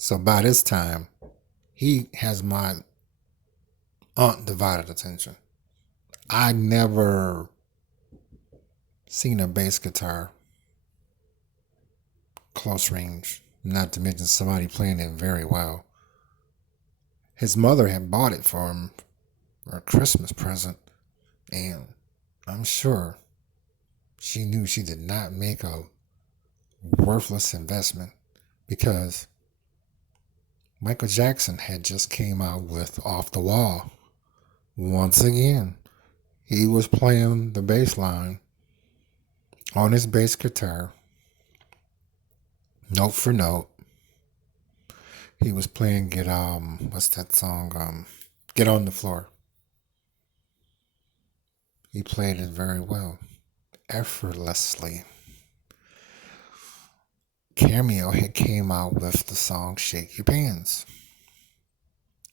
So by this time, he has my undivided attention. I never seen a bass guitar close range, not to mention somebody playing it very well. His mother had bought it for him for a Christmas present, and I'm sure she knew she did not make a worthless investment because Michael Jackson had just came out with Off the Wall. Once again, he was playing the bass line on his bass guitar, note for note. He was playing what's that song? Get on the Floor. He played it very well, effortlessly. Cameo had came out with the song Shake Your Pants.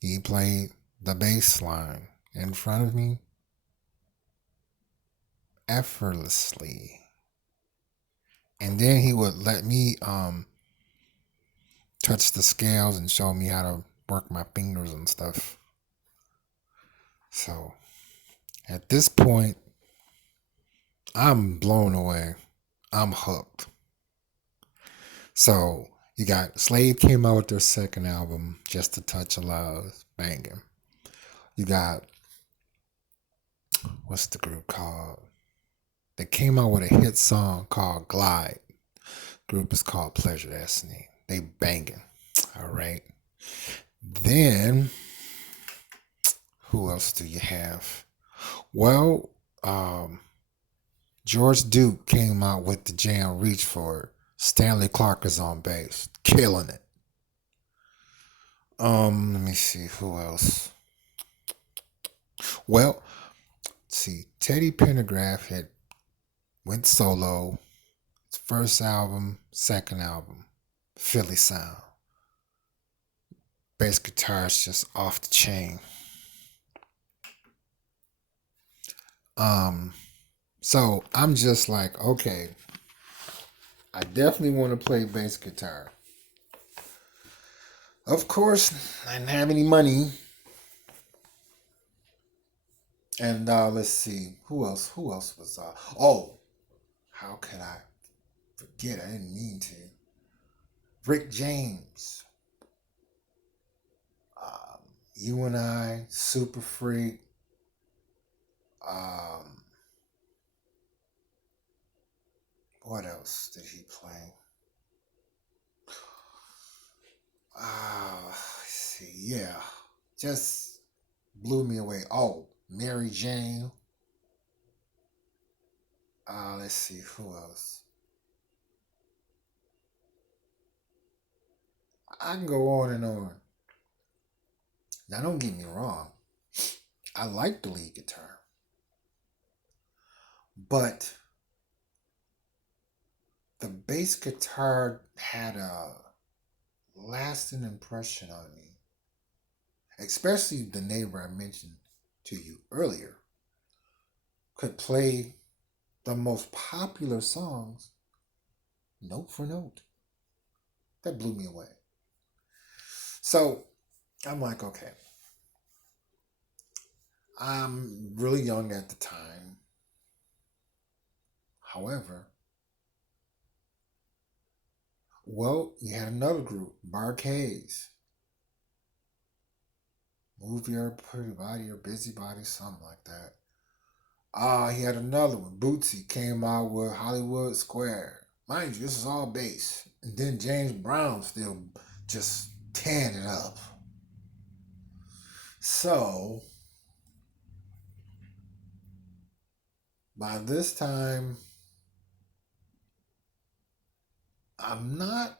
He played the bass line in front of me effortlessly. And then he would let me touch the scales and show me how to work my fingers and stuff. So at this point, I'm blown away. I'm hooked. So you got Slave came out with their second album, Just a Touch of Love, banging. You got what's the group called? They came out with a hit song called Glide. Group is called Pleasure Destiny. They banging. All right. Then who else do you have? Well, George Duke came out with the jam Reach For It. Stanley Clark is on bass, killing it. Let me see who else. Well, see, Teddy Pendergraft had went solo. His first album, second album, Philly Sound. Bass guitar is just off the chain. Um, so I'm just like, okay, I definitely want to play bass guitar. Of course, I didn't have any money. And let's see, who else? Who else was? Oh, how could I forget? I didn't mean to. Rick James, You and I, Super Freak. Um, what else did he play? Let's see, yeah, just blew me away. Oh, Mary Jane. Let's see, who else? I can go on and on. Now, don't get me wrong. I like the lead guitar, but the bass guitar had a lasting impression on me, especially the neighbor I mentioned to you earlier. Could play the most popular songs note for note. That blew me away. So I'm like, okay, I'm really young at the time. However, well, you had another group, Barcades. Move Your Pretty Body or Busybody, something like that. He had another one. Bootsy came out with Hollywood Square. Mind you, this is all bass. And then James Brown still just tearing it up. So, by this time, I'm not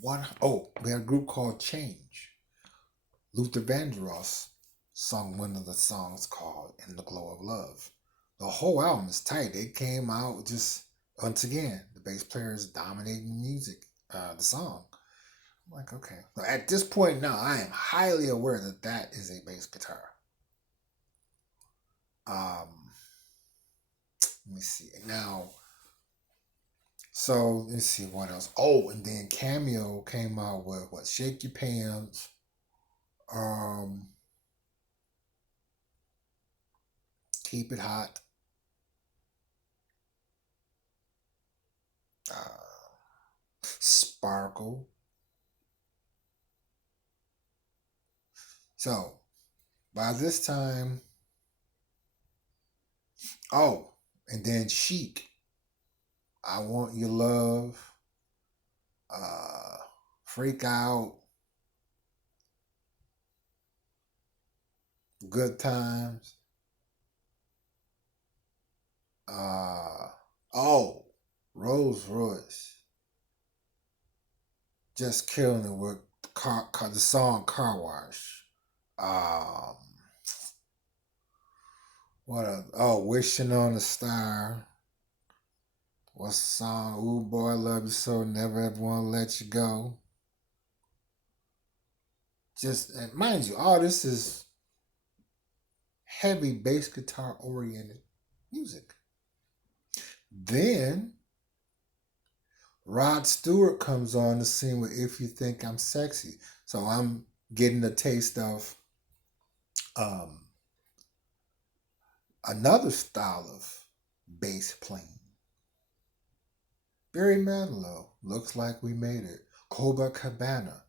one. Oh, we had a group called Change. Luther Vandross sung one of the songs called In the Glow of Love. The whole album is tight. It came out just, once again, the bass player is dominating the music, the song. I'm like, okay. So at this point now, I am highly aware that that is a bass guitar. Let me see. Now, So let's see what else. Oh, and then Cameo came out with what? Shake Your Pants. Um, Keep It Hot. Uh, Sparkle. So by this time, oh, and then Chic. I Want Your Love. Uh, Freak Out. Good Times. Uh, oh, Rolls Royce. Just killing it with the song Car Wash. Um, Wishing on a Star. What's the song? Ooh boy, I love you so, never ever wanna let you go. Just and mind you, all this is heavy bass guitar oriented music. Then Rod Stewart comes on the scene with If You Think I'm Sexy. So I'm getting a taste of um, another style of bass playing. Barry Manilow, Looks Like We Made It. Cobra Cabana.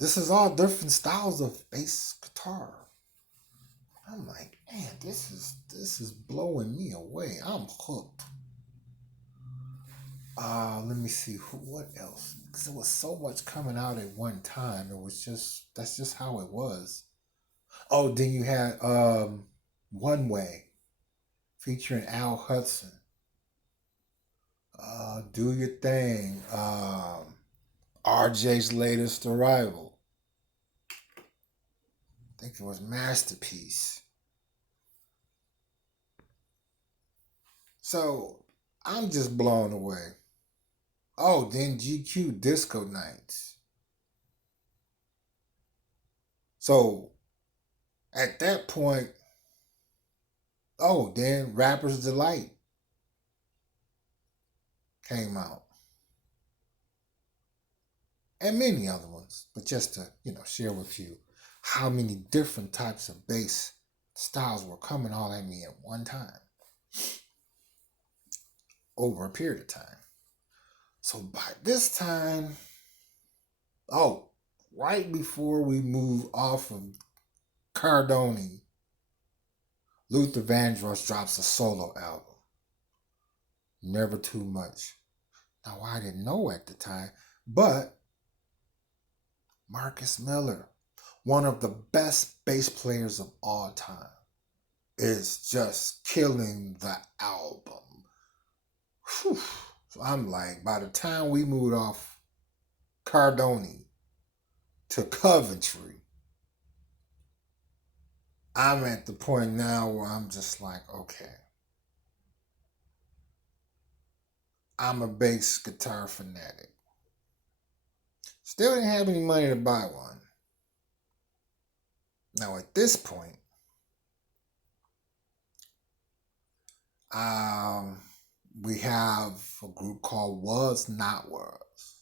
This is all different styles of bass guitar. I'm like, man, this is blowing me away. I'm hooked. Let me see what else. Because there was so much coming out at one time. It was just that's just how it was. Oh, then you had One Way featuring Al Hudson. Do Your Thing. RJ's Latest Arrival. I think it was Masterpiece. So I'm just blown away. Oh, then GQ Disco Nights. So at that point, oh, then Rapper's Delight came out. And many other ones. But just to, share with you how many different types of bass styles were coming all at me at one time over a period of time. So by this time, oh, right before we move off of Cardone, Luther Vandross drops a solo album. Never Too Much. Now, I didn't know at the time, but Marcus Miller, one of the best bass players of all time, is just killing the album. Whew. So I'm like, by the time we moved off Cardone to Coventry, I'm at the point now where I'm just like, okay, I'm a bass guitar fanatic. Still didn't have any money to buy one. Now at this point, um, we have a group called Was Not Was.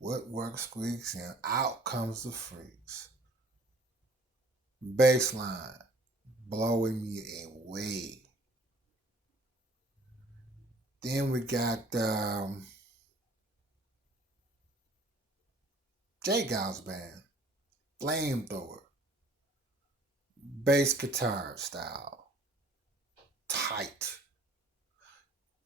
Woodwork squeaks and out comes the freaks. Bassline blowing me away. Then we got J. Gow's band, Flamethrower, bass guitar style, tight.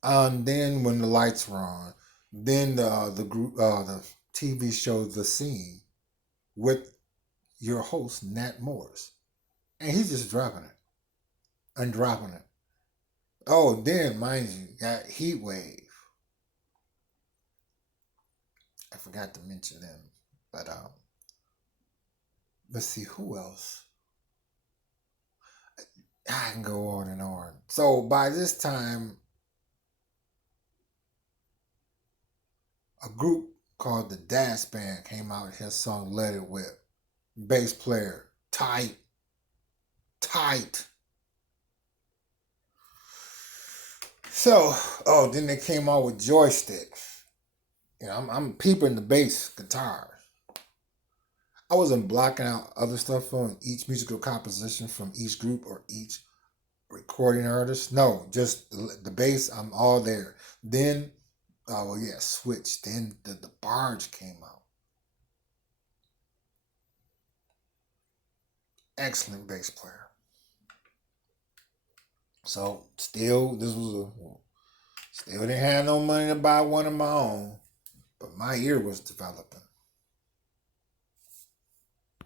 And then when the lights were on, then the group the TV show The Scene with your host Nat Morris, and he's just dropping it and dropping it. Oh, then mind you, got Heat Wave. I forgot to mention them, but let's see who else. I can go on and on. So by this time, a group called the Das Band came out with his song "Let It Whip." Bass player, tight, tight. So, oh, then they came out with joystick. I'm peeping the bass guitar. I wasn't blocking out other stuff on each musical composition from each group or each recording artist. No, just the bass. I'm all there. Then, oh well, yeah, switch. Then the barge came out. Excellent bass player. So still, this was a still didn't have no money to buy one of my own, but my ear was developing.